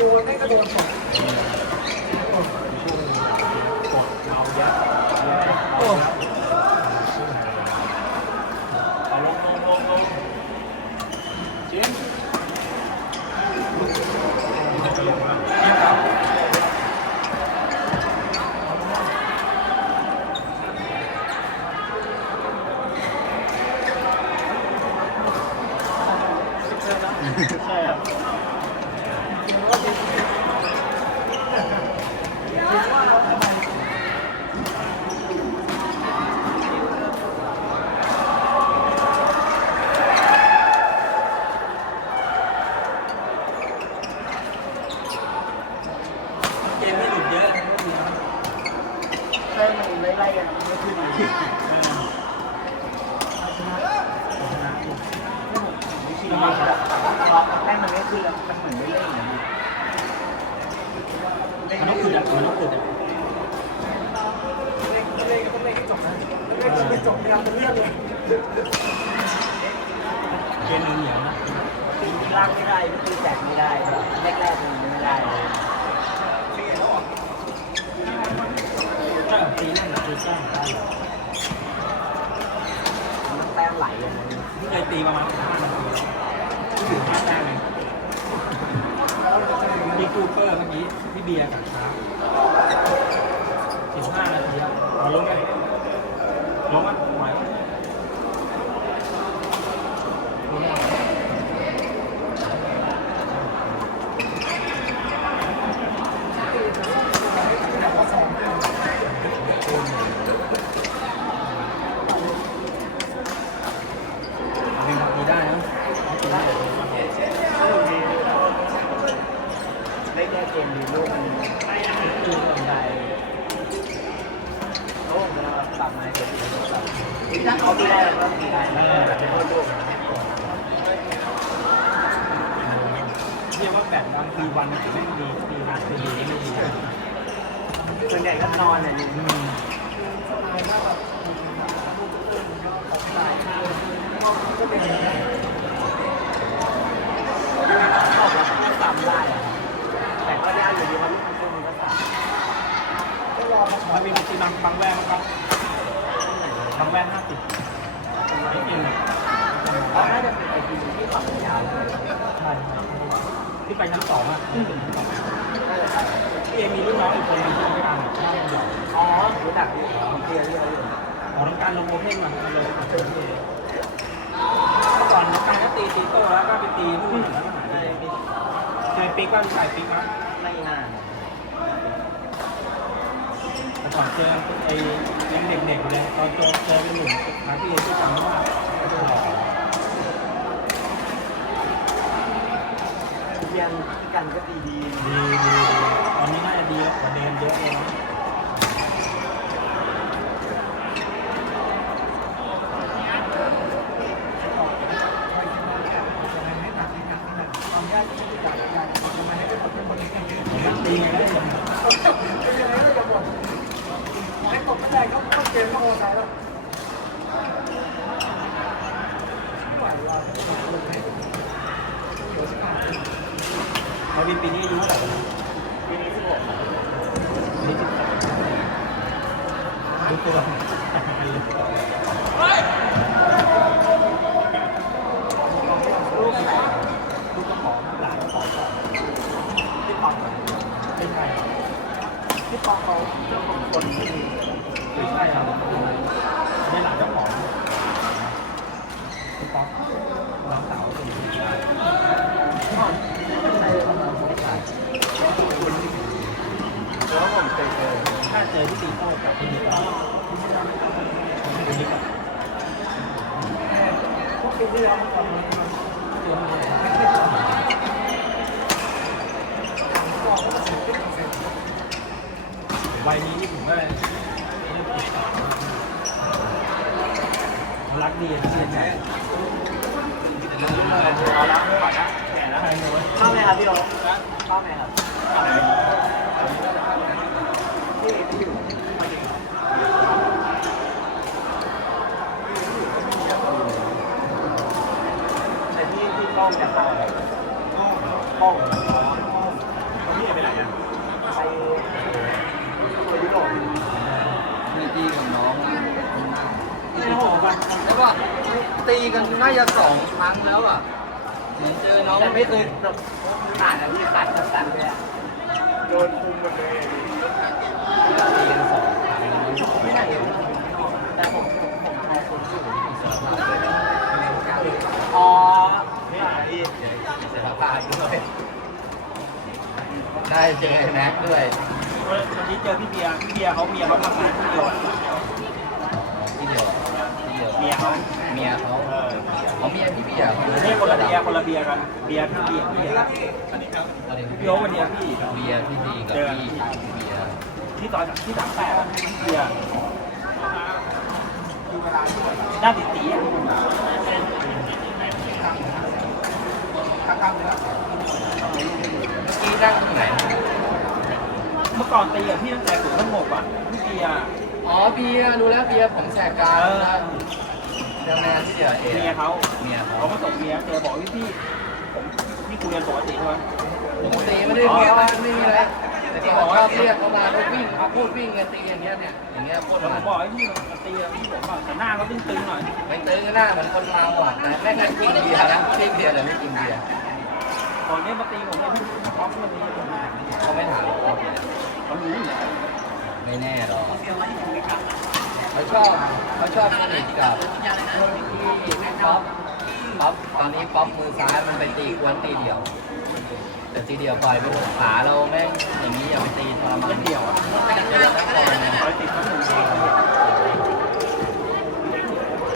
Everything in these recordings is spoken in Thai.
โดนนั่นก็โดนของโอ้เอาลงลงลงลงเจียนใช่ครับ ใช่มันไล่ๆกันไม่ขึ้นแป้งมันไม่ขึ้นแล้วมันเหมือนไม่เล่นอย่างนี้มันต้องคือดับมันต้องคือดับเล่นเล่นก็ต้องเล่นให้จบนะเล่นไม่จบพยายามจะเลือกเลยเกมเหนียวนะตีล่างไม่ได้ตีแตกไม่ได้แรกๆมันไม่ได้เลย ถ้าตีนั่นตีสร้างได้ มัน แต้มไหลเลยนะที่เคยตีประมาณห้านาทีถึงห้าแต้มเลยมีคูเปอร์เมื่อกี้พี่เบียร์กับช้าสิบห้านาทีล้วเอาลงไปลงอะ แค่เกมดีลูกมันจูนลงได้โอ้โหปรับมาเดี๋ยวถ้าเขาไม่ได้แล้วก็ตีได้แล้วก็ลูกเรียกว่าแบตบางทีวันมันจะไม่ดีดีวันจะดีไม่ดีส่วนใหญ่ก็นอนอะนี่อืมก็เป็นชอบแล้วก็ซ้ำได้ แต่ก็ได้อยู่ดีว่าลูกตุ้มก็ซ้ำก็รอมา มันมีตีบางบางแว่นครับบางแว่นห้าสิบไม่กินเลยเขาน่าจะเป็นไอทีที่ขับยาวเลยใช่ที่ไปชั้นสองอะพี่เอมีรุ่นน้องอีกคนนึงที่ไม่อ่านหน้าใหญ่อ๋อรู้จักอยู่เคลียร์เรียกอยู่ขอต้องการลงโอเพ่นมาเลยเมื่อก่อนต้องการก็ตีตีโต้แล้วก็ไปตีนู่นแล้วก็หายไปเคยปิ๊กว่าใส่ปิ๊กมั้ยไม่น่าแต่ก่ อนเจอไอ้ยังเด็กๆเลยตอนโตเจอเป็นหนุ่มหาที่ที่จำว่าเรียนกันก็ดีดีดีดีตอนนี้น่าจะดีกว่าเดิมเยอะเลยนะควา เกมก็โง่ใจแล้วไม่ไหวรอเขาบินปีนี้อายุเท่าไหร่ปีนี้สิบหกนี่สิบดูตัวลูกแปดลูกกระป๋องหลานกระป๋องที่ปองไม่ใช่ที่ปองเขาเจ้าของคนที่ ไม่ใช่ครับไม่หลานเจ้าของป๊อกน้องสาวเป็นผู้ชายก่อนไม่ใช่ขาไม่ใช่แล้วผมเคยเจอถ้าเจอที่ตีโต้กับพี่นิกแล้วพี่นิกกับพวกปีที่แล้วตอนนี้เจอมาวัยนี้นี่ผมก็ รักดีนะเชื่อใจเอาละเอาละแก่แล้วใครโน้ตเข้าไหมครับพี่โอเข้าไหมครับที่ที่อยู่แต่ที่ที่กล้องจะเข้าห้อง เขาพี่ไปไหนอะ ไปไปยุโรป มีจีกับน้อง ตีกันน่าจะสองครั้งแล้วอะเหมือนเจอน้อง แต่ ไม่เคยแบบขาดอะพี่ขาดแบบสั่นเลยอะโดนคุมหมดเลยไม่น่าเห็นแต่ผมผมทายคนอยู่อ๋อนี่อะไรพี่เสียภาพด้วยได้เจอแน็กด้วยวันนี้เจอพี่เบียร์พี่เบียร์เขาเมียเขาทำงานที่เดียวอะที่เดียวที่เดียวเมียเขาเมียเขา เออเขาเมียพี่เบียร์ไม่ใช่คนละเบียร์คนละเบียร์กันเบียร์พี่เบียร์พี่เบียร์พี่โอ๊ควันเนี้ยพี่เบียร์พี่ดีกับพี่เบียร์ที่ตอนที่สามแปดอะพี่เบียร์หน้าติดตีอะที่นั่งตรงไหน เมื่อก่อนตีกับพี่ตั้งแต่ศูนย์ทั้งหกอะพี่เบียร์อ๋อเบียร์ดูแล้วเบียร์ผมแสกกลาร นะเจ้าแม่ที่เดียวเองเมียเขาเมียเขาเขามาส่งเมียเจอบอกพี่พี่ผมพี่คุยกันปกติใช่ไหมปกติไม่ได้เบียร์ว่าไม่มีอะไรแต่ที่บอกว่าเรียกเขามาแล้ววิ่งเขาพูดวิ่งกันตีอย่างเงี้ยเนี่ยอย่างเงี้ยพูดแต่ผมามบอกไอ้พี่มันตีกับพี่ผมอะแต่หน้าเขาตึงๆหน่อยไม่ตื้อหน้าเหมือนคนเมาอะแต่ไม่เคยกินเบียร์นะกินเบียร์แต่ไม่กินเบียร์ก่อนนี้มาตีผมเนี่ยพี่ท็อปมันตีผมเขาไม่ถามเขาเนี่ยเขารู้อยู่แล้วไม่แน่หรอก เขาชอบเขาชอบสนิทกับที่ป๊อปป๊อปตอนนี้ป๊อปมือซ้ายมันไปตีกวนตีเดียว แต่ตีเดียวปล่อยไปเถอะขาเราแม่งอย่างนี้อย่าไปตีทรมานเล่นเดี่ยวอะ เดี๋ยวเราต้องคอยนะ คอยติดเขาหนึ่งเอง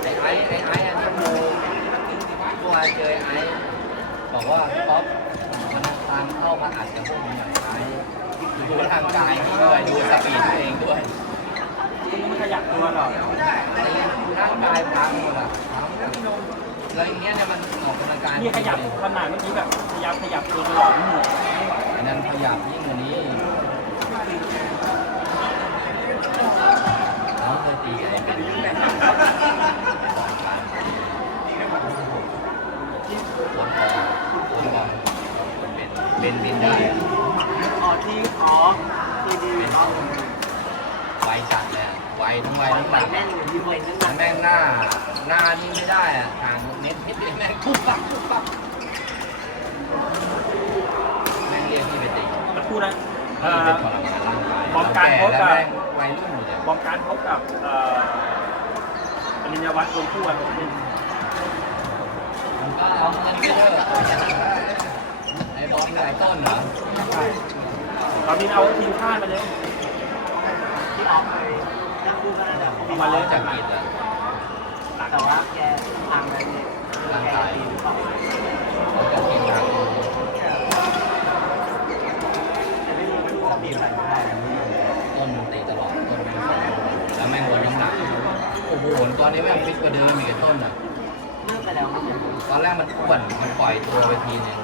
ไอ้ไอ้ไอ้ไอ้อันนี้โมเมื่อวานเจอไอ้บอกว่าป๊อปมันทางเข้ามาอัดกับพวกมึงหน่อยไอ้ดูทางกายนี่ด้วยดูสปีดตัวเองด้วย คุณไม่ขยับตัวหรอก ร่างกายพังหมดอะแล้วอย่างเงี้ยเนี่ยมันออกกำลังกาย นี่ขยับขนาดเมื่อกี้แบบพยายาม ขยับตัวตลอดเหนื่อยอันนั้นขยับยิ่งกว่านี้น้องเคยตีกับไอ้เป็นเป็นบินได้อ๋อที่อ๋อที่ดีอ๋อไวจัดเลยไวทั้งไวทั้งหนักแน่นอยู่ที่เวนั่นแม่งหน้า หน้านี่ไม่ได้อะทางเน็ตนิดเดียวแม่งปุ๊บปั๊บปุ๊บปั๊บ แม่งเรียกพี่ไปตีมันพูดนะเอ่พี่อ เป็นทรมานร่างกายบอมการพบกับ แม่งวัยรุ่นอยู่เลยบอมการพบกับเอ่อปริญญาวัฒน์ลงคู่กันผมนี่มันก็เอาเงินเยอะไอ้บอมไก่ต้นเหรอตอนนี้เอาทีมชาติมาเลยที่ออกไปนั่งคู่กันแล้วเอามาเลยจากกิจอะแต่ว่าแกทางไปนี่แกตีหรือเปล่าเอาจากกิจทาง แต่ไม่มีสปีดใส่ไม่ได้ ต้นมันตีตลอดต้นแม่งแข็งแล้วแม่งวนน้ำหนักโอ้โหตอนนี้แม่งฟิตกว่าเดิมอีกไอ้ต้นอะเลิกไปแล้วไม่ใช่ตอนแรกมันอ้วนมันปล่อยตัวไปทีนึง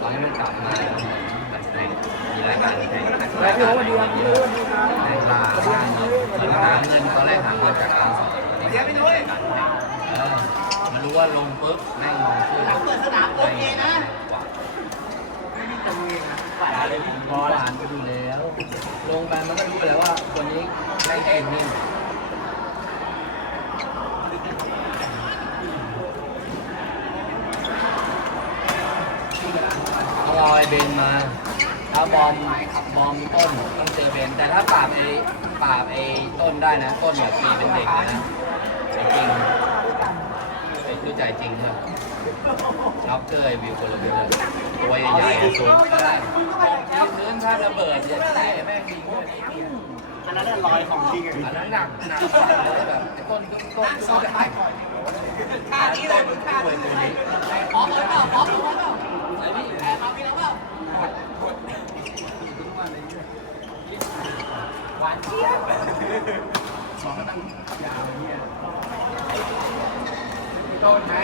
ตอนนี้มันกลับมามันแข่งมีรายการแข่งแล้วพี่โอ๊ตสวัสดีครับพี่โอ๊ตสวัสดีครับแข่งลามันหาเงินตอนแรกหาเงินจากการสอนเดี๋ยวพี่นุ้ยเออมันรู้ว่าลงปุ๊บแม่งลงชื่อเปิดสนามโอเคนะไม่มีตัวเองนะฝ่ายมาอะเลไรยพี่พอหลานไปดูแล้ว ลงไปมันก็รู้ไปแล้วว่าคนนี้แม่งเก่งนิ่ม เอาลอยเบนมาถ้าบอมบอมต้นต้องเจอเบนแต่ถ้าปราบไอ้ปราบไอ้ต้นได้นะ ต้นแบบตีเป็นเด็กเลยนะไอ้จริงไอ้รู้ใจจริงครับล็อกเกอร์ไอ้วิวคนละวิวเลยตัวใหญ่ๆอะสูงได้ที่พื้นถ้าระเบิดเนี่ยไอ้แม่งยิงด้วย อันนั้นน่ะลอยของจริงอันนั้นหนักหนักสั่นเลยแบบไอ้ต้นก็ต้นก็ได้ท่านี้เลยมึงท่านี้เลยพร้อมแล้วเปล่าพร้อมแล้วเปล่าไอ้นี่แอบมาพี่แล้วเปล่าหวานเจี๊ยบสองตั้งยาวเนี่ยต้นไง